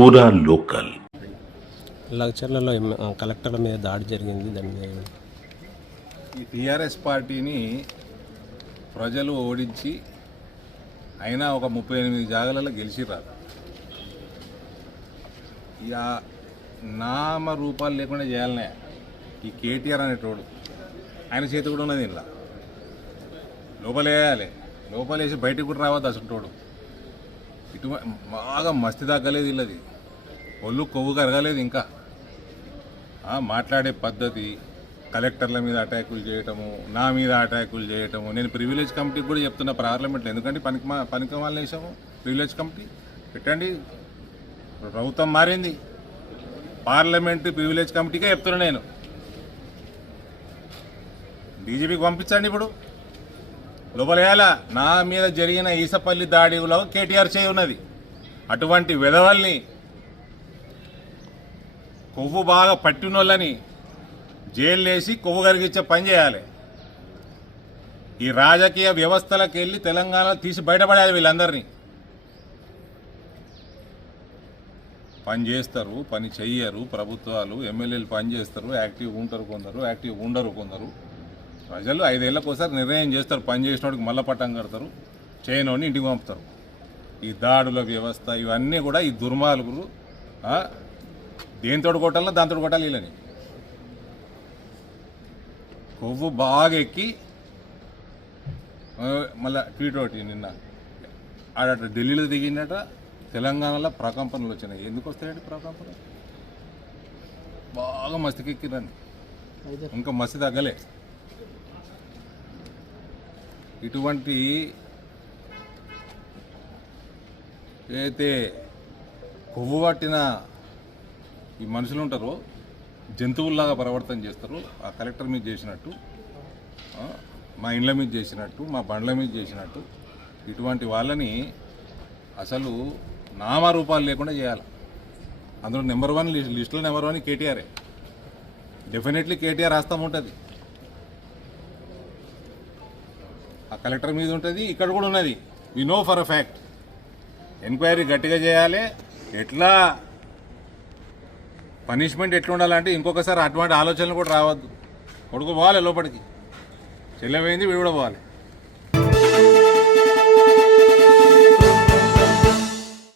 పూరా లోకల్. లగ్చర్లలో కలెక్టర్ల మీద దాడి జరిగింది. దాని మీద ఈ టీఆర్ఎస్ పార్టీని ప్రజలు ఓడించి అయినా ఒక 38 జాగాలలో గెలిచిర్రు. ఇక నామ రూపాలు లేకుండా చేయాలనే ఈ కేటీఆర్ అనేటోడు ఆయన చేతి కూడా ఉన్నది. ఇలా లోపలేయాలి, లోపలేసి బయటకు కూడా రావద్దు అసలు. ఇటు బాగా మస్తి తగ్గలేదు ఇల్లది, ఒళ్ళు కొవ్వు కరగలేదు. ఇంకా మాట్లాడే పద్ధతి, కలెక్టర్ల మీద అటాకులు చేయటము, నా మీద అటాకులు చేయటము. నేను ప్రివిలేజ్ కమిటీకి కూడా చెప్తున్నా పార్లమెంట్లో, ఎందుకంటే పనికి వాళ్ళని వేసాము. ప్రివిలేజ్ కమిటీ పెట్టండి, ప్రభుత్వం మారింది, పార్లమెంటరీ ప్రివిలేజ్ కమిటీకే చెప్తున్నా నేను. డీజీపీకి పంపించండి ఇప్పుడు, లోపలేయాల. నా మీద జరిగిన ఈసపల్లి దాడిలో కేటీఆర్ చేయి ఉన్నది. అటువంటి వెధవల్ని, కొవ్వు బాగా పట్టినోళ్ళని జైలు వేసి కొవ్వు కరిగించే పని చేయాలి. ఈ రాజకీయ వ్యవస్థలకు వెళ్ళి తెలంగాణలో తీసి బయటపడాలి. వీళ్ళందరినీ పని చేస్తారు, పని చెయ్యరు ప్రభుత్వాలు. ఎమ్మెల్యేలు పని చేస్తారు, యాక్టివ్ ఉంటారు కొందరు, యాక్టివ్ ఉండరు కొందరు. ప్రజలు 5 ఏళ్ళకోసారి నిర్ణయం చేస్తారు, పని చేసినోడికి మళ్ళా పట్టం కడతారు, చేయనోడిని ఇంటికి పంపుతారు. ఈ దాడుల వ్యవస్థ ఇవన్నీ కూడా ఈ దుర్మార్గులు దేనితోటి కొట్టాలో దాంతో కొట్టాలి. వీళ్ళని కొవ్వు బాగా ఎక్కి మళ్ళీ ట్వీట్ ఒకటి నిన్న ఆడట ఢిల్లీలో దిగిందట, తెలంగాణలో ప్రకంపనలు వచ్చినాయి. ఎందుకు వస్తాయండి ప్రకంపనలు? బాగా మస్తికెక్కిరండి, ఇంకా మస్తి తగ్గలే. ఇటువంటి అయితే కొవ్వు పట్టిన ఈ మనుషులు ఉంటారో జంతువుల్లాగా ప్రవర్తన చేస్తారు. ఆ కలెక్టర్ మీద చేసినట్టు, మా ఇండ్ల మీద చేసినట్టు, మా బండ్ల మీద చేసినట్టు. ఇటువంటి వాళ్ళని అసలు నామరూపాలు లేకుండా చేయాలి. అందులో నెంబర్ 1 లిస్టులో నెంబర్ 1 కేటీఆరే. డెఫినెట్లీ కేటీఆర్ హస్తం ఉంటుంది. ఆ కలెక్టర్ మీద ఉంటుంది, ఇక్కడ కూడా ఉన్నది. We know for a fact. Enquiry గట్టిగా చేయాలి. ఎట్లా పనిష్మెంట్ ఎట్లా ఉండాలంటే ఇంకొకసారి అటువంటి ఆలోచనలు కూడా రావద్దు. కొడుకు పోవాలి లోపలికి, చెల్లెమైంది వీడు కూడా పోవాలి.